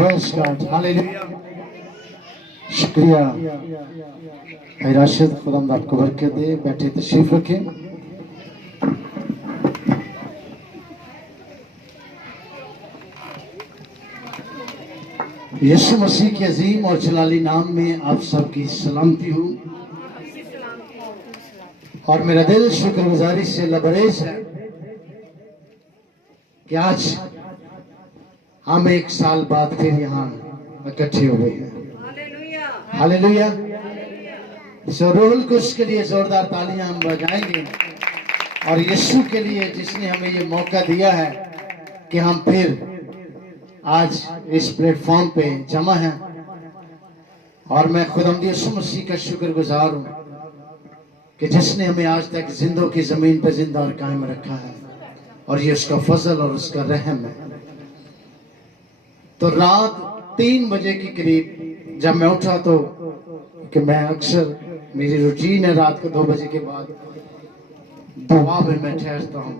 Praise God. Hallelujah. شکریہ بھائی راشد، خدا آپ کو برکت دے. بیٹھے تشریف رکھیں. یسوع مسیح کے عظیم اور جلالی نام میں آپ سب کی سلامتی ہوں، اور میرا دل شکر گزاری سے لبریز ہے کہ آج ہم ایک سال بعد پھر یہاں اکٹھے ہوئے ہیں. ہاللیلویا. سو روح القدس کے لیے زوردار تالیاں ہم بجائیں گے، اور یسوع کے لیے جس نے ہمیں یہ موقع دیا ہے کہ ہم پھر آج اس پلیٹ فارم پہ جمع ہیں. اور میں خداوند یسوع مسیح کا شکر گزار ہوں کہ جس نے ہمیں آج تک زندوں کی زمین پہ زندہ اور قائم رکھا ہے، اور یہ اس کا فضل اور اس کا رحم ہے. تو رات 3 بجے کے قریب جب میں اٹھا تو کہ میں اکثر میری روٹین ہے رات کو 2 بجے کے بعد دعا میں ٹھہرتا ہوں.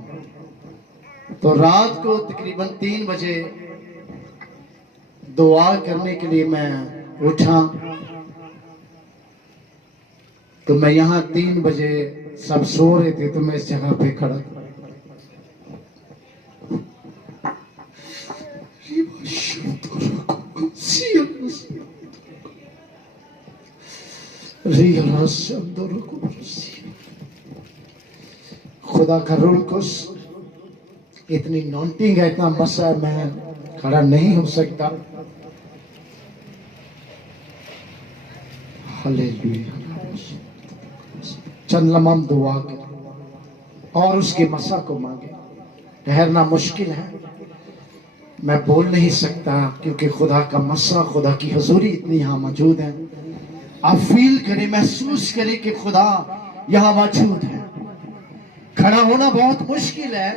تو رات کو تقریباً 3 بجے دعا کرنے کے لیے میں اٹھا. تو میں یہاں 3 بجے سب سو رہے تھے تو میں اس جگہ پہ کھڑا خدا کا روح القدس اتنی نونٹنگ ہے، اتنا مسا ہے، میں کھڑا نہیں ہو سکتا. ہاللیلویا. چند لمحہ دعا کریں اور اس کے مسا کو مانگیں. ٹھہرنا مشکل ہے، میں بول نہیں سکتا کیونکہ خدا کا مسا، خدا کی حضوری اتنی یہاں موجود ہے. آپ فیل کریں، محسوس کریں کہ خدا یہاں موجود ہے. کھڑا ہونا بہت مشکل ہے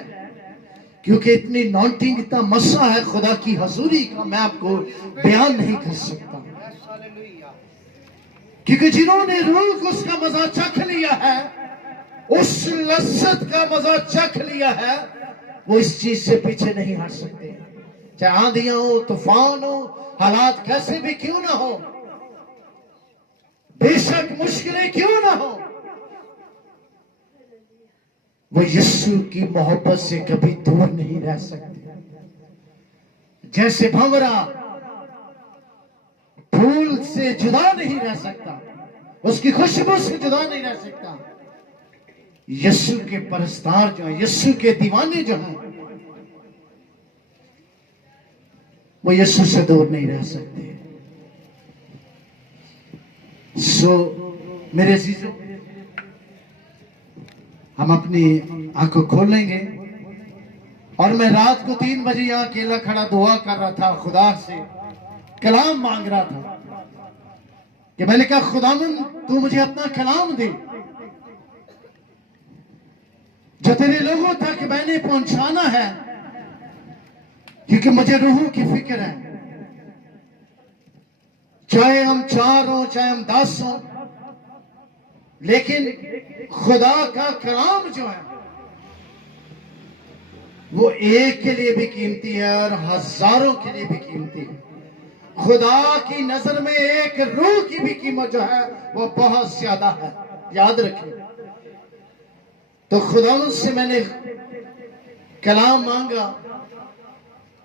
کیونکہ اتنی نونٹنگ، اتنا مسا ہے خدا کی حضوری کا، میں آپ کو بیان نہیں کر سکتا. کیونکہ جنہوں نے روح القدس کا مزہ چکھ لیا ہے، اس لذت کا مزہ چکھ لیا ہے، وہ اس چیز سے پیچھے نہیں ہٹ سکتے. چاہے آندھیاں ہو، طوفان ہو، حالات کیسے بھی کیوں نہ ہو، بے شک مشکلیں کیوں نہ ہو، وہ یسوع کی محبت سے کبھی دور نہیں رہ سکتے. جیسے بھنورا پھول سے جدا نہیں رہ سکتا، اس کی خوشبو سے جدا نہیں رہ سکتا، یسوع کے پرستار جو ہیں، یسوع کے دیوانے جو ہیں، وہ یسوع سے دور نہیں رہ سکتے. سو میرے عزیزوں، ہم اپنی آنکھوں کھولیں گے. اور میں رات کو 3 بجے یہاں اکیلا کھڑا دعا کر رہا تھا، خدا سے کلام مانگ رہا تھا کہ میں نے کہا خداوند تو مجھے اپنا کلام دے جو تیرے لوگوں تک میں نے پہنچانا ہے، کیونکہ مجھے روحوں کی فکر ہے. چاہے ہم 4 ہوں، چاہے ہم 10 ہوں، لیکن خدا کا کلام جو ہے وہ ایک کے لیے بھی قیمتی ہے اور ہزاروں کے لیے بھی قیمتی ہے. خدا کی نظر میں ایک روح کی بھی قیمت جو ہے وہ بہت زیادہ ہے، یاد رکھیں. تو خدا سے میں نے کلام مانگا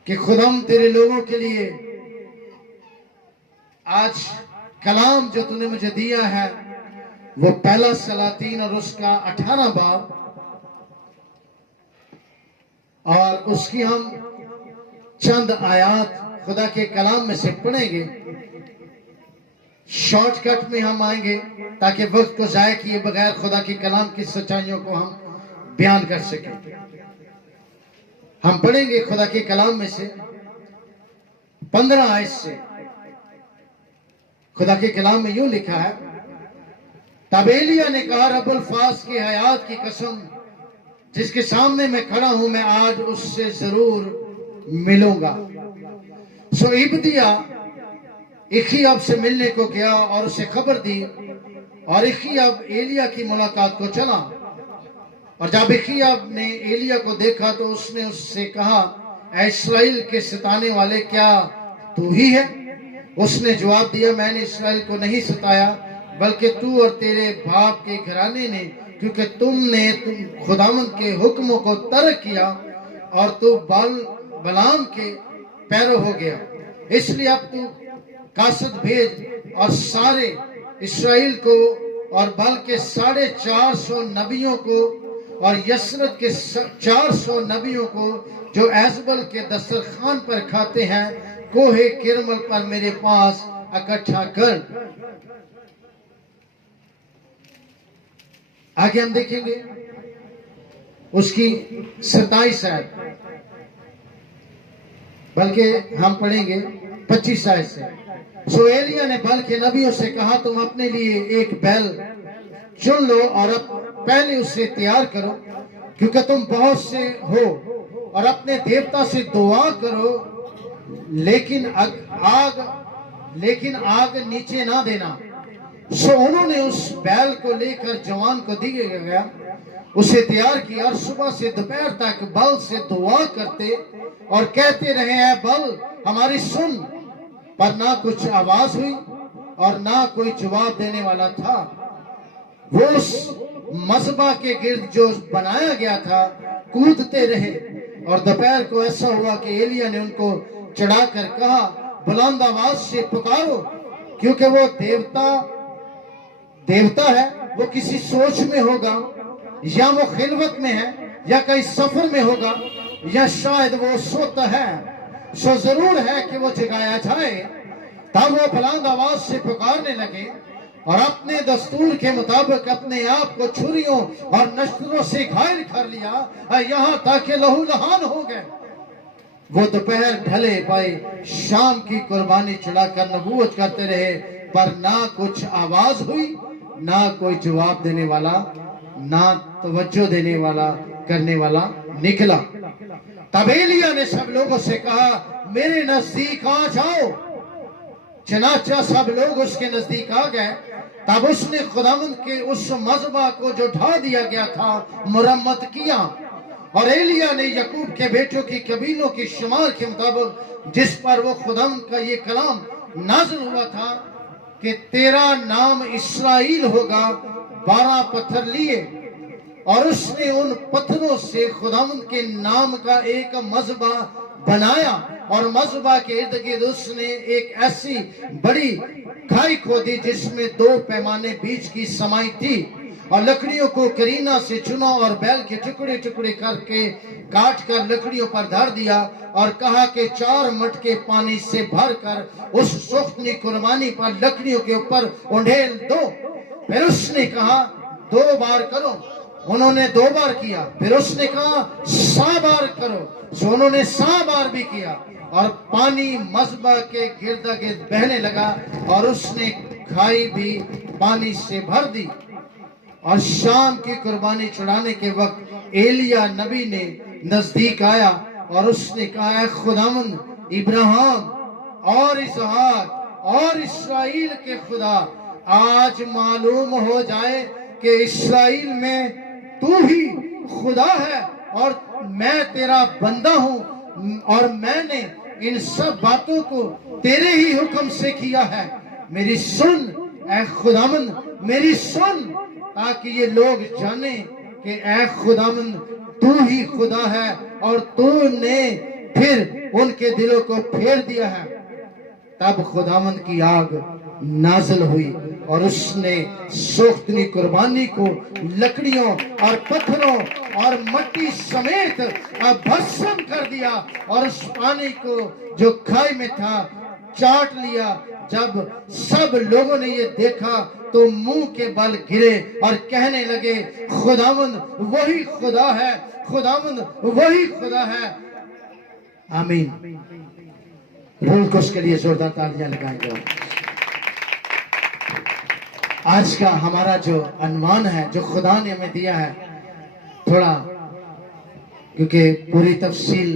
کہ خدا تیرے لوگوں کے لیے آج کلام جو تو نے مجھے دیا ہے وہ پہلا سلاطین اور اس کا 18 باب، اور اس کی ہم چند آیات خدا کے کلام میں سے پڑھیں گے. شارٹ کٹ میں ہم آئیں گے تاکہ وقت کو ضائع کیے بغیر خدا کے کلام کی سچائیوں کو ہم بیان کر سکیں. ہم پڑھیں گے خدا کے کلام میں سے 15 آیت سے. خدا کے کلام میں یوں لکھا ہے، تب ایلیا نے کہا رب الفاظ کی حیات کی قسم جس کے سامنے میں کھڑا ہوں، میں آج اس سے ضرور ملوں گا. سو عبدیہ اخیاب سے ملنے کو گیا اور اسے خبر دی، اور اخیاب ایلیا کی ملاقات کو چلا. اور جب اخیاب نے ایلیا کو دیکھا تو اس نے اس سے کہا، اے اسرائیل کے ستانے والے، کیا तू ही है? उसने जवाब दिया, मैंने इस्राएल को नहीं सताया बल्कि तू और तेरे बाप के घराने ने, क्योंकि तुम खुदावंद के हुक्मों को तर्क किया और तू बलाम के पैरों हो गया। इसलिए अब तू कासद भेज और सारे इस्राएल को और बल के 450 नबियों को और यसरत के 400 नबियों को जो एजबल के दस्तरखान पर खाते हैं कोहे किरमल पर मेरे पास इकट्ठा कर। आगे हम देखेंगे उसकी 27 आयत, बल्कि हम पढ़ेंगे 25 आयत से। सो एलिया ने बल के नबियों से कहा, तुम अपने लिए एक बैल चुन लो और अब पहले उसे तैयार करो, क्योंकि तुम बहुत से हो, और अपने देवता से दुआ करो, लेकिन आग नीचे ना देना। सो उन्होंने उस बैल को लेकर जवान को दिया गया, उसे तैयार किया और सुबह से दोपहर तक बल से दुआ करते और कहते रहे, है बल हमारी सुन। पर ना कुछ आवाज हुई और ना कोई जवाब देने वाला था। वो उस मज़बा के गिर्द जो बनाया गया था कूदते रहे, और दोपहर को ऐसा हुआ कि एलिया ने उनको चढ़ाकर कहा, बुलंद आवाज से पुकारो, क्योंकि वो देवता है, वो किसी सोच में होगा, या वो खिलवत में है, या कहीं सफर में होगा, या शायद वो सोता है। सो जरूर है कि वो जगाया जाए। तब वो बुलंद आवाज से पुकारने लगे और अपने दस्तूर के मुताबिक अपने आप को छुरियों और नश्तरों से घायल कर लिया, यहाँ तक कि लहू लहान हो गए। वो दोपहर ढले पाए शाम की कुर्बानी चढ़ाकर नबूवत करते रहे, पर ना कुछ आवाज हुई, ना कोई जवाब देने वाला, ना तवज्जो देने वाला करने वाला निकला। तब एलिया ने सब लोगों से कहा, मेरे नजदीक आ जाओ। चनाचा सब लोग उसके नजदीक आ गए। तब उसने खुदावंद के उस मज़बा को जो ढा दिया गया था मुरम्मत किया, और एलिया ने याकूब के बेटों की कबीलों की शुमार के मुताबिक जिस पर वो खुदावंद का ये कलाम नाज़िल हुआ था कि तेरा नाम इस्राएल होगा, 12 पत्थर लिए, और उसने उन पत्थरों से खुदावंद के नाम का एक मज़बा बनाया, और मज़बा के इर्द गिर्द उसने एक ऐसी बड़ी खाई खोदी जिसमें 2 पैमाने बीच की समाई थी, और लकड़ियों को करीना से चुना और बैल के टुकड़े टुकड़े करके काट कर लकड़ियों पर धर दिया, और कहा कि 4 मटके पानी से भरकर उस सुख्तनी कुर्बानी पर लकड़ियों के ऊपर उंडेल दो। फिर उसने कहा 2 बार करो। उन्होंने 2 बार किया। फिर उसने कहा 100 बार करो। सो उन्होंने 100 बार भी किया, और पानी मज़बा के गिर्दा गिर्द बहने लगा, और उसने खाई भी पानी से भर दी। और शाम की कुर्बानी चढ़ाने के वक्त एलिया नबी ने नजदीक आया और उसने कहा, खुदावंद इब्राहिम और इसहाक और इस्राएल के खुदा, आज मालूम हो जाए कि इस्राएल में तू ही खुदा है और मैं तेरा बंदा हूँ, और मैंने इन सब बातों को तेरे ही हुक्म से किया है। मेरी सुन ऐ खुदावंद, मेरी सुन, ताकि ये लोग जाने कि ऐ खुदावंद तू ही खुदा है, और तूने फिर उनके दिलों को फेर दिया है। तब खुदावंद की आग नाज़िल हुई और उसने सोख्तनी कुर्बानी को लकड़ियों और पत्थरों और मट्टी समेत भस्म कर दिया, और उस पानी को जो खाई में था चाट लिया। जब सब लोगों ने ये देखा तो मुंह के बल गिरे और कहने लगे, खुदावंद वही खुदा है, खुदावंद वही खुदा है। आमीन। रूह को उसके लिए जोरदार तालियां लगाएंगे। आज का हमारा जो अनुमान है, जो खुदा ने हमें दिया है, थोड़ा क्योंकि पूरी तफसील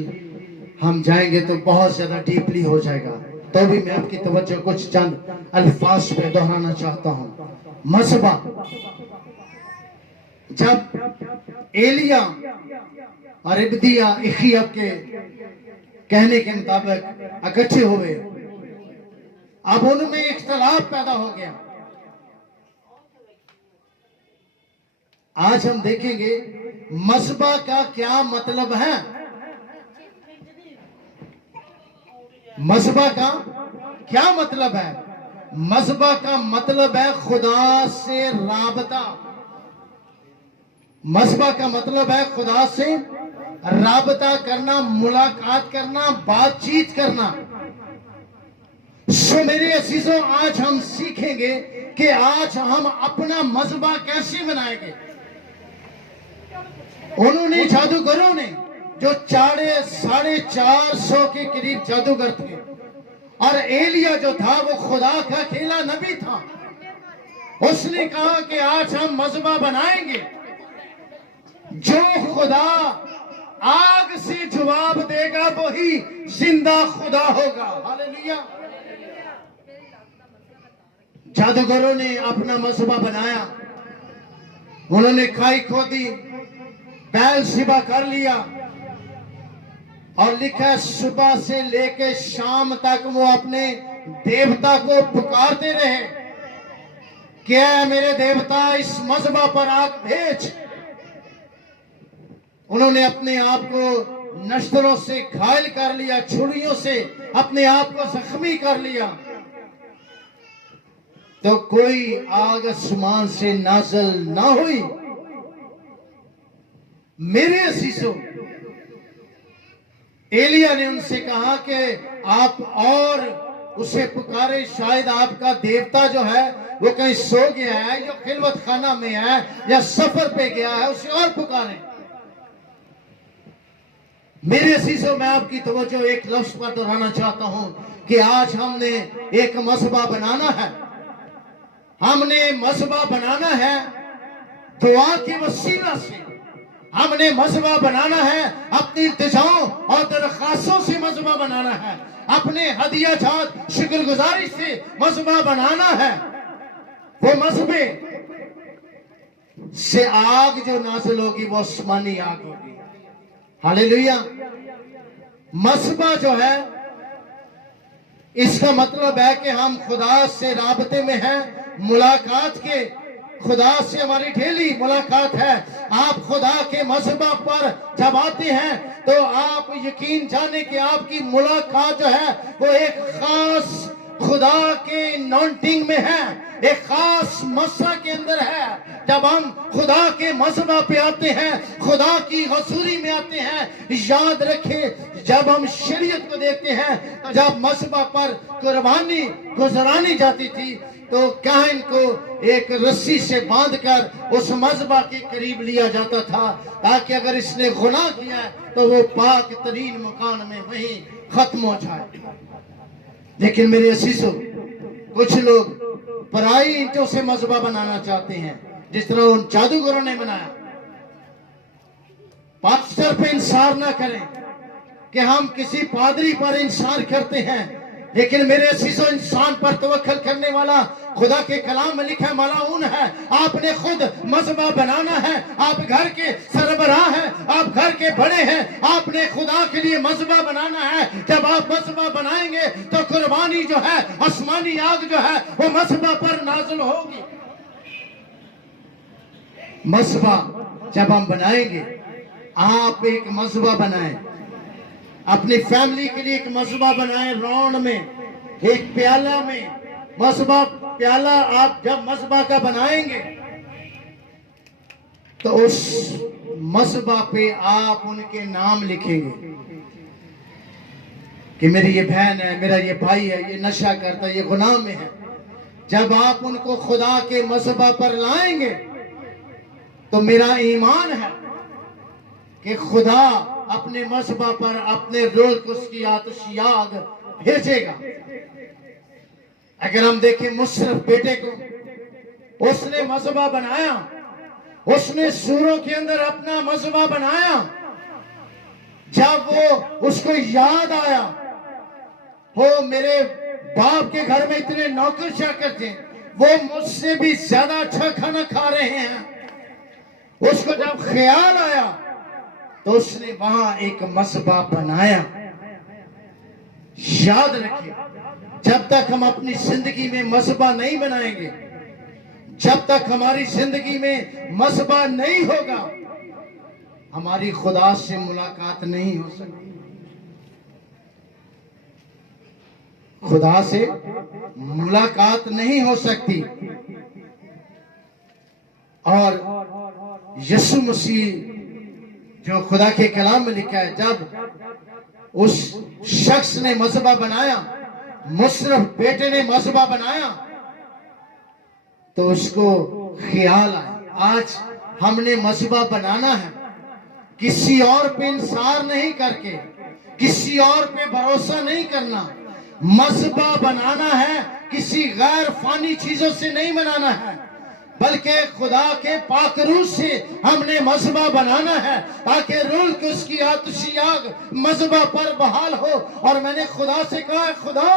हम जाएंगे तो बहुत ज्यादा डीपली हो जाएगा, तो भी मैं आपकी तवज्जो कुछ चंद अल्फाज पे दोहराना चाहता हूं। मज़बा, जब एलिया और इब्दिया इखियब के कहने के मुताबिक इकट्ठे हुए اب ان میں اختلاف پیدا ہو گیا. آج ہم دیکھیں گے مذبح کا کیا مطلب ہے. مذبح کا کیا مطلب ہے؟ مذبح کا مطلب ہے خدا سے رابطہ. مذبح کا مطلب ہے خدا سے رابطہ کرنا، ملاقات کرنا، بات چیت کرنا. سو میرے عزیزوں، آج ہم سیکھیں گے کہ آج ہم اپنا مذبح کیسے منائیں گے. انہوں نے جادوگروں نے جو 450 کے قریب جادوگر تھے، اور ایلیا جو تھا وہ خدا کا اکیلا نبی تھا. اس نے کہا کہ آج ہم مذبح بنائیں گے. جو خدا آگ سے جواب دے گا وہی زندہ خدا ہوگا. ہاللیلویا. جادوگروں نے اپنا مذبح بنایا. انہوں نے کھائی کھودی، بیل ذبح کر لیا، اور لکھا صبح سے لے کے شام تک وہ اپنے دیوتا کو پکارتے رہے کہ اے میرے دیوتا اس مذبح پر آگ بھیج. انہوں نے اپنے آپ کو نشتروں سے گھائل کر لیا، چھریوں سے اپنے آپ کو زخمی کر لیا. تو کوئی آگ آسمان سے نازل نہ ہوئی. میرے عزیزوں، ایلیا نے ان سے کہا کہ آپ اور اسے پکارے، شاید آپ کا دیوتا جو ہے وہ کہیں سو گیا ہے، جو خلوت خانہ میں ہے یا سفر پہ گیا ہے، اسے اور پکاریں. میرے عزیزوں، میں آپ کی توجہ ایک لفظ پر دہرانا چاہتا ہوں کہ آج ہم نے ایک مذبح بنانا ہے. ہم نے مذبح بنانا ہے دعا کے وسیلہ سے. ہم نے مذبح بنانا ہے اپنی التجاؤں اور درخواستوں سے. مذبح بنانا ہے اپنے ہدیہ جات شکر گزاری سے. مذبح بنانا ہے. وہ مذبح سے آگ جو نازل ہوگی وہ آسمانی آگ ہوگی. ہاللیلویا. مذبح جو ہے اس کا مطلب ہے کہ ہم خدا سے رابطے میں ہیں، ملاقات کے. خدا سے ہماری ڈیلی ملاقات ہے. آپ خدا کے مذبح پر جب آتے ہیں تو آپ یقین جانیں کہ آپ کی ملاقات جو ہے وہ ایک خاص خدا کے نونٹنگ میں ہے، ایک خاص مسا کے اندر ہے. جب ہم خدا کے مذبح پہ آتے ہیں، خدا کی حضوری میں آتے ہیں، یاد رکھیں جب ہم شریعت کو دیکھتے ہیں تو جب مذبح پر قربانی گزرانی جاتی تھی تو کاہن کو ایک رسی سے باندھ کر اس مذبح کے قریب لیا جاتا تھا تاکہ اگر اس نے گناہ کیا ہے تو وہ پاک ترین مکان میں وہیں ختم ہو جائے. لیکن میرے عزیزوں، کچھ لوگ پرائی اینٹوں سے مذبح بنانا چاہتے ہیں جس طرح ان جادوگروں نے بنایا. پاسٹر پہ انحصار نہ کریں کہ ہم کسی پادری پر انحصار کرتے ہیں. لیکن میرے عزیزوں، انسان پر توکل کرنے والا خدا کے کلام میں لکھا ہے ملعون ہے. آپ نے خود مذبح بنانا ہے. آپ گھر کے سربراہ ہیں، آپ گھر کے بڑے ہیں، آپ نے خدا کے لیے مذبح بنانا ہے. جب آپ مذبح بنائیں گے تو قربانی جو ہے، آسمانی آگ جو ہے وہ مذبح پر نازل ہوگی. مذبح جب ہم بنائیں گے، آپ ایک مذبح بنائیں، اپنی فیملی کے لیے ایک مذبح بنائیں. راؤنڈ میں ایک پیالہ میں مذبح پیالہ آپ جب مذبح کا بنائیں گے تو اس مذبح پہ آپ ان کے نام لکھیں گے کہ میری یہ بہن ہے، میرا یہ بھائی ہے، یہ نشہ کرتا ہے، یہ گناہ میں ہے. جب آپ ان کو خدا کے مذبح پر لائیں گے تو میرا ایمان ہے کہ خدا اپنے مذبح پر اپنے روح قدس کی آتشی آگ بھیجے گا. اگر ہم دیکھیں مصرف بیٹے کو، اس نے مذبح بنایا، اس نے سوروں کے اندر اپنا مذبح بنایا. جب وہ اس کو یاد آیا وہ میرے باپ کے گھر میں اتنے نوکر چاکر تھے، وہ مجھ سے بھی زیادہ اچھا کھانا کھا رہے ہیں، اس کو جب خیال آیا تو اس نے وہاں ایک مذبح بنایا. یاد رکھیں जब तक हम अपनी जिंदगी में मसबा नहीं बनाएंगे, जब तक हमारी जिंदगी में मसबा नहीं होगा, हमारी खुदा से मुलाकात नहीं हो सकती। खुदा से मुलाकात नहीं हो सकती। और यीशु मसीह जो खुदा के कलाम में लिखा है, जब उस शख्स ने मसबा बनाया, मुशर्रफ बेटे ने मसबा बनाया, तो उसको ख्याल आया आज हमने मसबा बनाना है, किसी और पे इंसार नहीं करके, किसी और पे भरोसा नहीं करना। मसबा बनाना है किसी गैर फानी चीजों से नहीं बनाना है, बल्कि खुदा के पाक रूह से हमने मसबा बनाना है, ताकि रूह की उसकी आतिशी आग मसबा पर बहाल हो। और मैंने खुदा से कहा, खुदा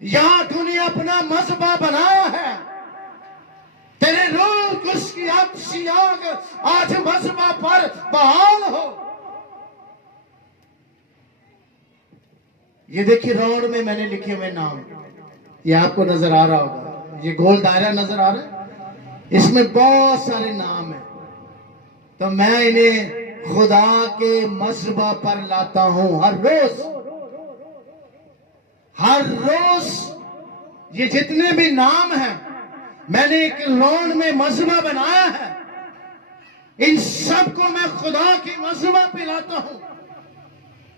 यहां तूने अपना मसबा बनाया है, तेरे रूह की उसकी आतिशी आग आज मसबा पर बहाल हो। ये देखिए राउंड में मैंने लिखे हुए नाम, ये आपको नजर आ रहा होगा, ये गोल दायरा नजर आ रहा है, इसमें बहुत सारे नाम हैं। तो मैं इन्हें खुदा के मसबा पर लाता हूं हर रोज। हर रोज ये जितने भी नाम हैं, मैंने एक राउंड में मसबा बनाया है, इन सबको मैं खुदा के मसबा पे लाता हूं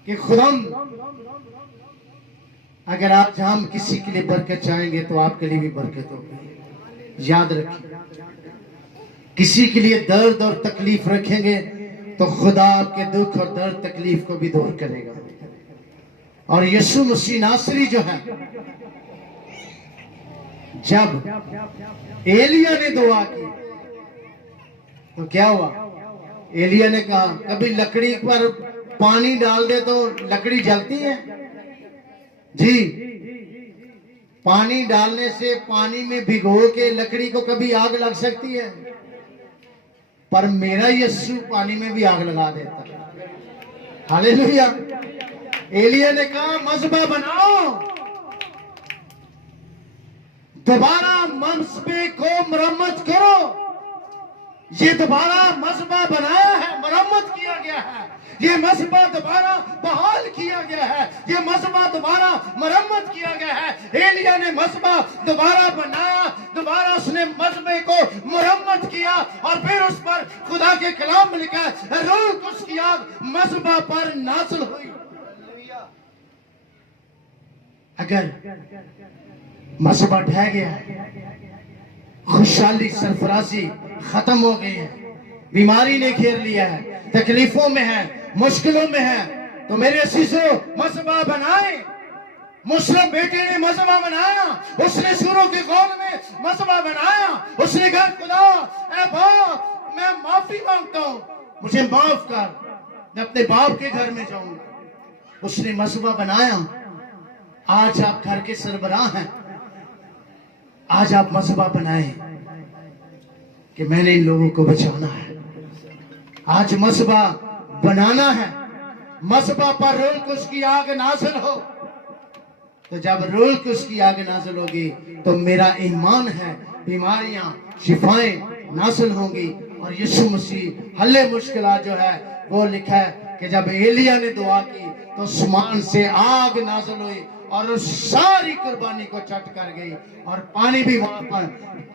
कि खुदा, अगर आप जहां किसी के लिए बरकत चाहेंगे तो आपके लिए भी बरकत होगी। याद रखिए, किसी के लिए दर्द और तकलीफ रखेंगे तो खुदा आपके दुख और दर्द तकलीफ को भी दूर करेगा। और यीशु मसीह नासरी जो है, जब एलिया ने दुआ की तो क्या हुआ? एलिया ने कहा, कभी लकड़ी पर पानी डाल दे तो लकड़ी जलती है जी। पानी डालने से, पानी में भिगो के लकड़ी को कभी आग लग सकती है? पर मेरा यीशु पानी में भी आग लगा देता है। हालेलुया। एलिया ने कहा, मसबा बनाओ, दोबारा मसबे को मरम्मत करो। ये दोबारा मसबा बनाया है, मरम्मत किया गया है, ये मसबा दोबारा बहाल किया गया है, ये मसबा दोबारा मरम्मत किया गया है। एलिया ने मसबा दोबारा बनाया, दोबारा उसने मसबे को मरम्मत किया और फिर उस पर खुदा के कलाम में लिखा है, रूह उसकी आग मसबा पर नाज़िल हुई। अगर मसबा ढह गया है, खुशहाली सरफराजी खत्म हो गई है, बीमारी ने घेर लिया है, तकलीफों में है, मुश्किलों में है, तो मेरे असीसों मसबा बनाए। मुशर्रफ बेटे ने मसबा बनाया, उसने सूरों के कौम में मसबा बनाया। उसने कहा, खुदा ए बाप, मैं माफी मांगता हूं, मुझे माफ कर, मैं अपने बाप के घर में जाऊंगा। उसने मसबा बनाया। आज आप घर के सरबराह हैं, आज आप मसबा बनाए कि मैंने इन लोगों को बचाना है। आज मसबा बनाना है, मसबा पर रूह की उसकी आग नाज़िल हो। तो जब रूह की उसकी आग नाज़िल होगी तो मेरा ईमान है, बीमारियां, शिफाएं नाज़िल होंगी। और यीशु मसीह हल्ले मुश्किलात जो है वो लिखा है कि जब एलिया ने दुआ की तो आसमान से आग नाज़िल हुई और उस सारी कुर्बानी को चट कर गई और पानी भी वहां पर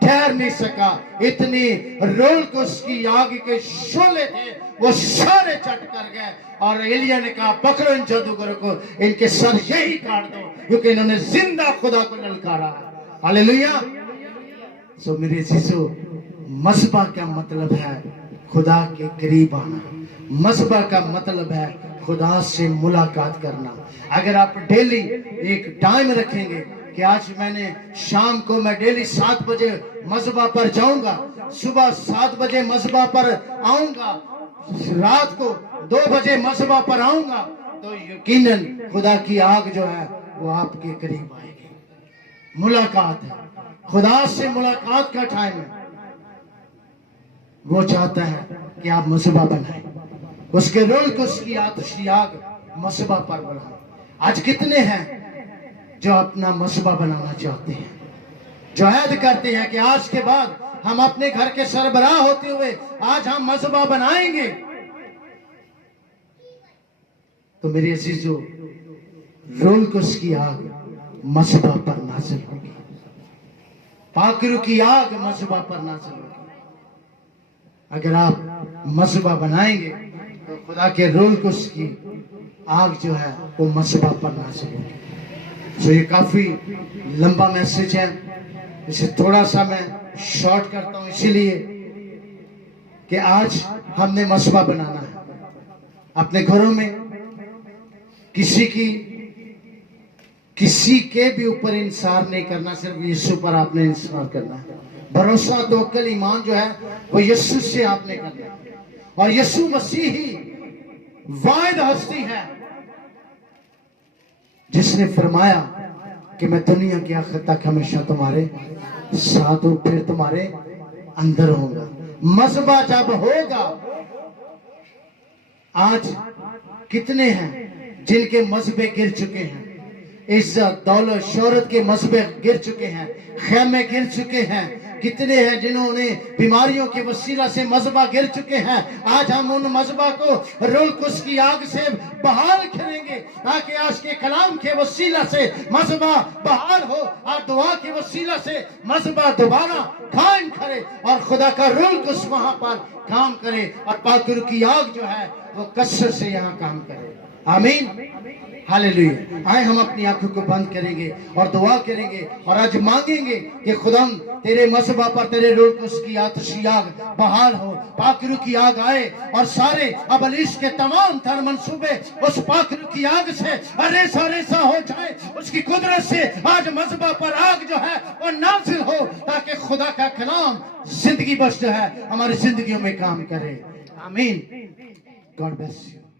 ठहर नहीं सका। इतनी रोल को उसकी आग के शोले थे, वो सारे चट कर गए। और एलिया ने कहा, पकड़ो इन जादूगरों को, इनके सर यही काट दो, क्योंकि इन्होंने जिंदा खुदा को ललकारा। हालेलुया। सो मेरे शिशु, मसबा का मतलब है खुदा के करीब आना। मसबा का मतलब है खुदा से मुलाकात करना। अगर आप डेली एक टाइम रखेंगे कि आज मैंने शाम को मैं डेली 7 बजे मसबा पर जाऊंगा, सुबह 7 बजे मसबा पर आऊंगा, रात को 2 बजे मसबा पर आऊंगा, तो यकीनन खुदा की आग जो है वो आपके करीब आएगी। मुलाकात है, खुदा से मुलाकात का टाइम है। वो चाहता है कि आप मसबा बनाएं, उसके रोल को उसकी आतिशी आग मसबा पर बनाएं। आज कितने हैं जो अपना मसबा बनाना चाहते हैं, जो ऐद करते हैं कि आज के बाद हम अपने घर के सरबराह होते हुए आज हम मसबा बनाएंगे, तो मेरे अजीजों, रोल कुश की आग मसबा पर नाज़िल होगी, पाकरू की आग मसबा पर नाज़िल होगी। अगर आप मसबा बनाएंगे तो खुदा के रोल कुश की आग जो है वो मसबा पर नाज़िल होगी। तो ये काफी लंबा मैसेज है, इसे थोड़ा सा मैं शॉर्ट करता हूं, इसीलिए कि आज हमने मसबा बनाना है अपने घरों में। किसी के भी ऊपर इंसार नहीं करना, सिर्फ यीशु पर आपने इंसार करना है। भरोसा तवक्कुल ईमान जो है वो यीशु से आपने करना है, और यीशु मसीह ही वाहिद हस्ती है जिसने फरमाया कि मैं दुनिया के आखिर तक हमेशा तुम्हारे साथ हूं, फिर तुम्हारे अंदर होगा। मसबा जब होगा, आज कितने हैं जिनके मसबे गिर चुके हैं, इज्जत दौलत शोहरत के मसबे गिर चुके हैं, खेमे गिर चुके हैं। कितने हैं जिन्होंने बीमारियों के वसीला से मसबा गिर चुके हैं। आज हम उन मसबा को रोल कुश की आग से बहाल करेंगे, ताकि आज के कलाम के वसीला से मसबा बहाल हो और दुआ के वसीला से मसबा दोबारा कायम करे और खुदा का रोल कुश वहां पर काम करे और पाकरू की आग जो है वो कसरत से यहाँ काम करे। आमीन, हालेलुया। आए हम अपनी आंखों को बंद करेंगे और दुआ करेंगे और आज मांगेंगे कि खुदा तेरे मसबा पर तेरे रोल कुश की आतिशी आग बहाल हो, पाकरू की आग आए और सारे अबलीस के तमाम तर मंसूबे उस पाकरू की आग से रेसा रेसा हो जाए। उसकी कुदरत से आज मसबा पर आग जो है वो नाज़िल हो, ताकि खुदा का कलाम जिंदगी बख्श जो है हमारी जिंदगियों में काम करे। आमीन। God bless you.